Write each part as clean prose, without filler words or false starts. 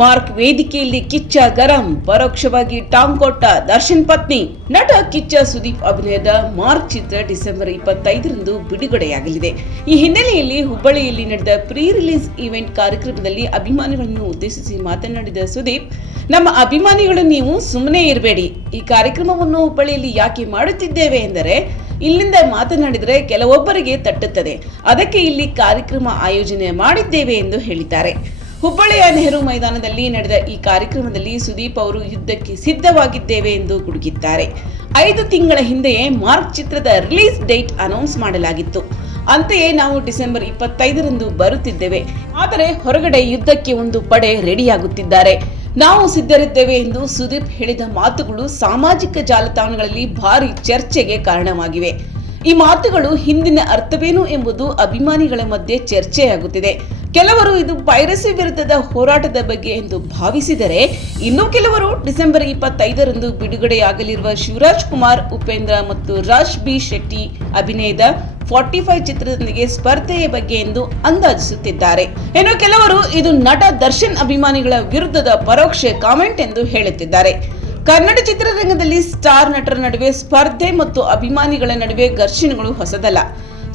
Mark ವೇದಿಕೆಯಲ್ಲಿ ಕಿಚ್ಚ ಗರಂ, ಪರೋಕ್ಷವಾಗಿ ಟಾಂಗ್ ಕೊಟ್ಟ ದರ್ಶನ್ ಪತ್ನಿ. ನಟ ಕಿಚ್ಚ ಸುದೀಪ್ ಅಭಿನಯದ ಮಾರ್ಕ್ ಚಿತ್ರ ಡಿಸೆಂಬರ್ 25ರಂದು ಬಿಡುಗಡೆಯಾಗಲಿದೆ. ಈ ಹಿನ್ನೆಲೆಯಲ್ಲಿ ಹುಬ್ಬಳ್ಳಿಯಲ್ಲಿ ನಡೆದ ಪ್ರೀ ರಿಲೀಸ್ ಈವೆಂಟ್ ಕಾರ್ಯಕ್ರಮದಲ್ಲಿ ಅಭಿಮಾನಿಗಳನ್ನು ಉದ್ದೇಶಿಸಿ ಮಾತನಾಡಿದ ಸುದೀಪ್, ನಮ್ಮ ಅಭಿಮಾನಿಗಳು ನೀವು ಸುಮ್ಮನೆ ಇರಬೇಡಿ. ಈ ಕಾರ್ಯಕ್ರಮವನ್ನು ಹುಬ್ಬಳ್ಳಿಯಲ್ಲಿ ಯಾಕೆ ಮಾಡುತ್ತಿದ್ದೇವೆ ಎಂದರೆ, ಇಲ್ಲಿಂದ ಮಾತನಾಡಿದರೆ ಕೆಲವೊಬ್ಬರಿಗೆ ತಟ್ಟುತ್ತದೆ, ಅದಕ್ಕೆ ಇಲ್ಲಿ ಕಾರ್ಯಕ್ರಮ ಆಯೋಜನೆ ಮಾಡಿದ್ದೇವೆ ಎಂದು ಹೇಳಿದ್ದಾರೆ. ಹುಬ್ಬಳ್ಳಿಯ ನೆಹರು ಮೈದಾನದಲ್ಲಿ ನಡೆದ ಈ ಕಾರ್ಯಕ್ರಮದಲ್ಲಿ ಸುದೀಪ್ ಅವರು ಯುದ್ಧಕ್ಕೆ ಸಿದ್ಧವಾಗಿದ್ದೇವೆ ಎಂದು ಗುಡುಗಿದ್ದಾರೆ. 5 ತಿಂಗಳ ಹಿಂದೆಯೇ ಮಾರ್ಕ್ ಚಿತ್ರದ ರಿಲೀಸ್ ಡೇಟ್ ಅನೌನ್ಸ್ ಮಾಡಲಾಗಿತ್ತು. ಅಂತೆಯೇ ನಾವು ಡಿಸೆಂಬರ್ 25ರಂದು ಬರುತ್ತಿದ್ದೇವೆ. ಆದರೆ ಹೊರಗಡೆ ಯುದ್ಧಕ್ಕೆ ಒಂದು ಪಡೆ ರೆಡಿಯಾಗುತ್ತಿದ್ದಾರೆ. ನಾವು ಸಿದ್ಧರಿದ್ದೇವೆ ಎಂದು ಸುದೀಪ್ ಹೇಳಿದ ಮಾತುಗಳು ಸಾಮಾಜಿಕ ಜಾಲತಾಣಗಳಲ್ಲಿ ಭಾರಿ ಚರ್ಚೆಗೆ ಕಾರಣವಾಗಿವೆ. ಈ ಮಾತುಗಳು ಹಿಂದಿನ ಅರ್ಥವೇನು ಎಂಬುದು ಅಭಿಮಾನಿಗಳ ಮಧ್ಯೆ ಚರ್ಚೆಯಾಗುತ್ತಿದೆ. ಕೆಲವರು ಇದು ಪೈರಸಿ ವಿರುದ್ಧದ ಹೋರಾಟದ ಬಗ್ಗೆ ಎಂದು ಭಾವಿಸಿದರೆ, ಇನ್ನು ಕೆಲವರು ಡಿಸೆಂಬರ್ 25ರಂದು ಬಿಡುಗಡೆಯಾಗಲಿರುವ ಶಿವರಾಜ್ ಕುಮಾರ್, ಉಪೇಂದ್ರ ಮತ್ತು ರಾಜ್ ಬಿ ಶೆಟ್ಟಿ ಅಭಿನಯದ 45 ಚಿತ್ರದೊಂದಿಗೆ ಸ್ಪರ್ಧೆಯ ಬಗ್ಗೆ ಎಂದು ಅಂದಾಜಿಸುತ್ತಿದ್ದಾರೆ. ಇನ್ನು ಕೆಲವರು ಇದು ನಟ ದರ್ಶನ್ ಅಭಿಮಾನಿಗಳ ವಿರುದ್ಧದ ಪರೋಕ್ಷ ಕಾಮೆಂಟ್ ಎಂದು ಹೇಳುತ್ತಿದ್ದಾರೆ. ಕನ್ನಡ ಚಿತ್ರರಂಗದಲ್ಲಿ ಸ್ಟಾರ್ ನಟರ ನಡುವೆ ಸ್ಪರ್ಧೆ ಮತ್ತು ಅಭಿಮಾನಿಗಳ ನಡುವೆ ಘರ್ಷಣೆಗಳು ಹೊಸದಲ್ಲ.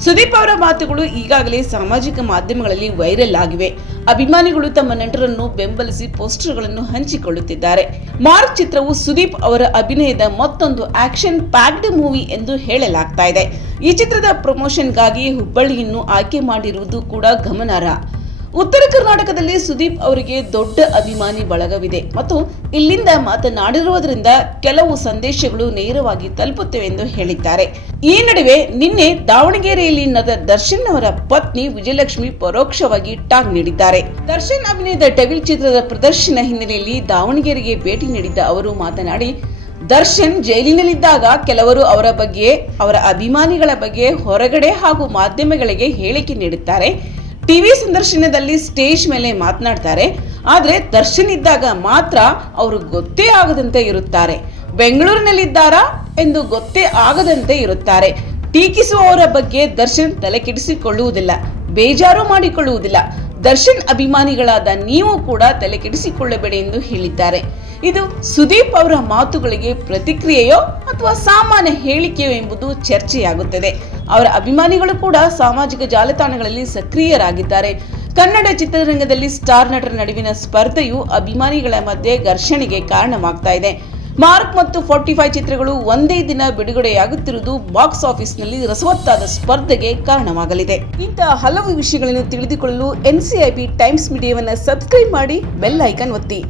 ಸುದೀಪ್ ಅವರ ಮಾತುಗಳು ಈಗಾಗಲೇ ಸಾಮಾಜಿಕ ಮಾಧ್ಯಮಗಳಲ್ಲಿ ವೈರಲ್ ಆಗಿವೆ. ಅಭಿಮಾನಿಗಳು ತಮ್ಮ ನಟರನ್ನು ಬೆಂಬಲಿಸಿ ಪೋಸ್ಟರ್ಗಳನ್ನು ಹಂಚಿಕೊಳ್ಳುತ್ತಿದ್ದಾರೆ. ಮಾರ್ಕ್ ಚಿತ್ರವು ಸುದೀಪ್ ಅವರ ಅಭಿನಯದ ಮತ್ತೊಂದು ಆಕ್ಷನ್ ಪ್ಯಾಕ್ಡ್ ಮೂವಿ ಎಂದು ಹೇಳಲಾಗ್ತಾ ಇದೆ. ಈ ಚಿತ್ರದ ಪ್ರಮೋಷನ್ಗಾಗಿ ಹುಬ್ಬಳ್ಳಿಯನ್ನು ಆಯ್ಕೆ ಮಾಡಿರುವುದು ಕೂಡ ಗಮನಾರ್ಹ. ಉತ್ತರ ಕರ್ನಾಟಕದಲ್ಲಿ ಸುದೀಪ್ ಅವರಿಗೆ ದೊಡ್ಡ ಅಭಿಮಾನಿ ಬಳಗವಿದೆ ಮತ್ತು ಇಲ್ಲಿಂದ ಮಾತನಾಡಿರುವುದರಿಂದ ಕೆಲವು ಸಂದೇಶಗಳು ನೇರವಾಗಿ ತಲುಪುತ್ತವೆ ಎಂದು ಹೇಳಿದ್ದಾರೆ. ಈ ನಡುವೆ ನಿನ್ನೆ ದಾವಣಗೆರೆಯಲ್ಲಿ ನಡೆದ ದರ್ಶನ್ ಅವರ ಪತ್ನಿ ವಿಜಯಲಕ್ಷ್ಮಿ ಪರೋಕ್ಷವಾಗಿ ಟಾಂಗ್ ನೀಡಿದ್ದಾರೆ. ದರ್ಶನ್ ಅಭಿನಯದ ಡೆವಿಲ್ ಚಿತ್ರದ ಪ್ರದರ್ಶನ ಹಿನ್ನೆಲೆಯಲ್ಲಿ ದಾವಣಗೆರೆಗೆ ಭೇಟಿ ನೀಡಿದ್ದ ಅವರು ಮಾತನಾಡಿ, ದರ್ಶನ್ ಜೈಲಿನಲ್ಲಿದ್ದಾಗ ಕೆಲವರು ಅವರ ಬಗ್ಗೆ, ಅವರ ಅಭಿಮಾನಿಗಳ ಬಗ್ಗೆ ಹೊರಗಡೆ ಹಾಗೂ ಮಾಧ್ಯಮಗಳಿಗೆ ಹೇಳಿಕೆ ನೀಡುತ್ತಾರೆ. ಟಿವಿ ಸಂದರ್ಶನದಲ್ಲಿ ಸ್ಟೇಜ್ ಮೇಲೆ ಮಾತನಾಡ್ತಾರೆ. ಆದರೆ ದರ್ಶನ್ ಇದ್ದಾಗ ಮಾತ್ರ ಅವರು ಗೊತ್ತೇ ಆಗದಂತೆ ಇರುತ್ತಾರೆ. ಬೆಂಗಳೂರಿನಲ್ಲಿದ್ದಾರಾ ಎಂದು ಗೊತ್ತೇ ಆಗದಂತೆ ಇರುತ್ತಾರೆ. ಟೀಕಿಸುವವರ ಬಗ್ಗೆ ದರ್ಶನ್ ತಲೆ ಕೆಡಿಸಿಕೊಳ್ಳುವುದಿಲ್ಲ, ಬೇಜಾರು ಮಾಡಿಕೊಳ್ಳುವುದಿಲ್ಲ. ದರ್ಶನ್ ಅಭಿಮಾನಿಗಳಾದ ನೀವು ಕೂಡ ತಲೆ ಕೆಡಿಸಿಕೊಳ್ಳಬೇಡಿ ಎಂದು ಹೇಳಿದ್ದಾರೆ. ಇದು ಸುದೀಪ್ ಅವರ ಮಾತುಗಳಿಗೆ ಪ್ರತಿಕ್ರಿಯೆಯೋ ಅಥವಾ ಸಾಮಾನ್ಯ ಹೇಳಿಕೆಯೋ ಎಂಬುದು ಚರ್ಚೆಯಾಗುತ್ತದೆ. ಅವರ ಅಭಿಮಾನಿಗಳು ಕೂಡ ಸಾಮಾಜಿಕ ಜಾಲತಾಣಗಳಲ್ಲಿ ಸಕ್ರಿಯರಾಗಿದ್ದಾರೆ. ಕನ್ನಡ ಚಿತ್ರರಂಗದಲ್ಲಿ ಸ್ಟಾರ್ ನಟರ ನಡುವಿನ ಸ್ಪರ್ಧೆಯು ಅಭಿಮಾನಿಗಳ ಮಧ್ಯೆ ಘರ್ಷಣೆಗೆ ಕಾರಣವಾಗ್ತಾ ಇದೆ. ಮಾರ್ಕ್ ಮತ್ತು 45 ಚಿತ್ರಗಳು ಒಂದೇ ದಿನ ಬಿಡುಗಡೆಯಾಗುತ್ತಿರುವುದು ಬಾಕ್ಸ್ ಆಫೀಸ್ನಲ್ಲಿ ರಸವತ್ತಾದ ಸ್ಪರ್ಧೆಗೆ ಕಾರಣವಾಗಲಿದೆ. ಇಂತಹ ಹಲವು ವಿಷಯಗಳನ್ನು ತಿಳಿದುಕೊಳ್ಳಲು NCIB ಟೈಮ್ಸ್ ಮೀಡಿಯಾವನ್ನು ಸಬ್ಸ್ಕ್ರೈಬ್ ಮಾಡಿ, ಬೆಲ್ ಐಕಾನ್ ಒತ್ತಿ.